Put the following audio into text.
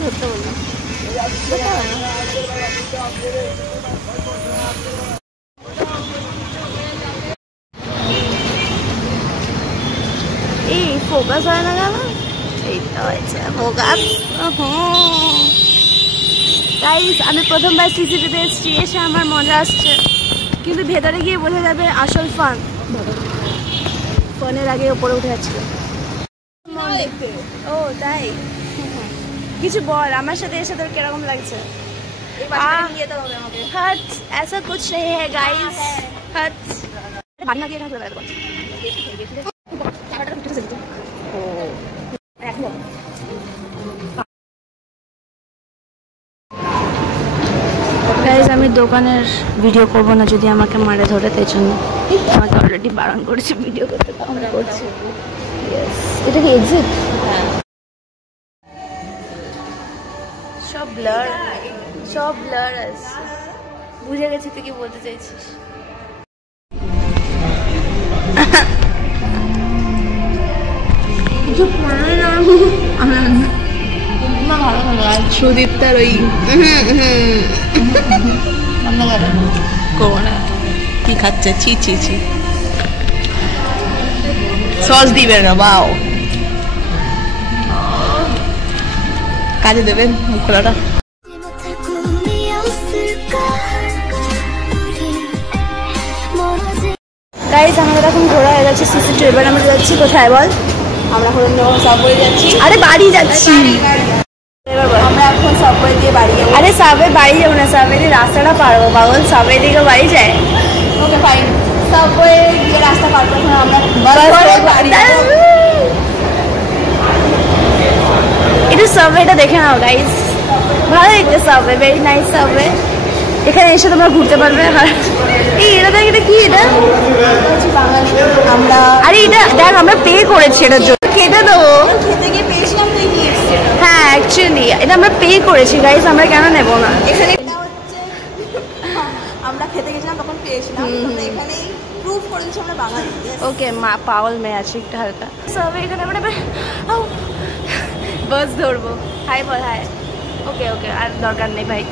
ধরতে বললাম। এই ফোকাস হয় না কেন? এইটা হয়েছে ফোকাস। গাইস আমি প্রথমবার সিসিটিভিতে এসেছি, এসে আমার মজা আসছে, কিন্তু ভেতরে গিয়ে বোঝা যাবে আসল ফান। ফোনের আগে উপরে উঠে যাচ্ছিল। ও তাই, কিছু বল, আমার সাথে এসে তোর কিরকম লাগছে? हट ऐसा कुछ नहीं है गाइस, हट भागना के खाते बैठो। গাইস আমি দোকানের ভিডিও করব না, যদি আমাকে মারে ধরে, তাই জন্য আমাকে অলরেডি বারণ করেছে ভিডিও করতে, আমরা করছি। এটা কি এক্সিট? সব ব্লার, সব ব্লার আছে। বুঝে গেছি তুই কি বলতে চাইছিস। সুদীপ্তার ওই করবো না, কি খাচ্ছে, ছি ছি ছি, সস দিবেন না, বাও কাজে দেবেন মুখ খোলাটা। গাইস আমাদের এখন ঘোরা হয়ে গেছে সিসি2, এবার আমরা যাচ্ছি কোথায় বল? আমরা এখন সাবওয়ে যাচ্ছি। আরে বাড়ি যাচ্ছি আমরা এখন, সাবওয়ে দিয়ে বাড়ি যাবো। আরে সাবওয়ে বাড়ি যাবো না, সাবওয়ে দিয়ে রাস্তাটা পারবো পাগল, সাবওয়ে দিকে বাড়ি যায়। ওকে ফাইন, সাবওয়ে দিয়ে রাস্তা পার করে আমরা বাড়ি যাবো। একটু সাবওয়েটা দেখে নাও গাইস, ভালো দেখতে সাবওয়ে, ভেরি নাইস সাবওয়ে। এখানে এসে তোমরা ঘুরতে পারবে। এই এটা দেখ, এটা কি? এটা আমরা, আরে এটা দেখ আমরা পে করেছি এটার জন্য, খেতে দেবো। খেতে গিয়ে পেয়েছিলাম, হ্যাঁ অ্যাকচুয়ালি এটা আমরা পে করেছি গাইস, আমরা কেন নেবো না? এখানে আমরা খেতে গেছিলাম তখন পেয়েছিলাম, এখানেই প্রুফ করে দিচ্ছি আমরা বাঙালি। ওকে মা পাওয়াল মেয়ে আছে একটু হালকা সব এখানে, আমরা বাস ধরবো। হাই বল, হাই। ওকে ওকে আর দরকার নেই ভাই।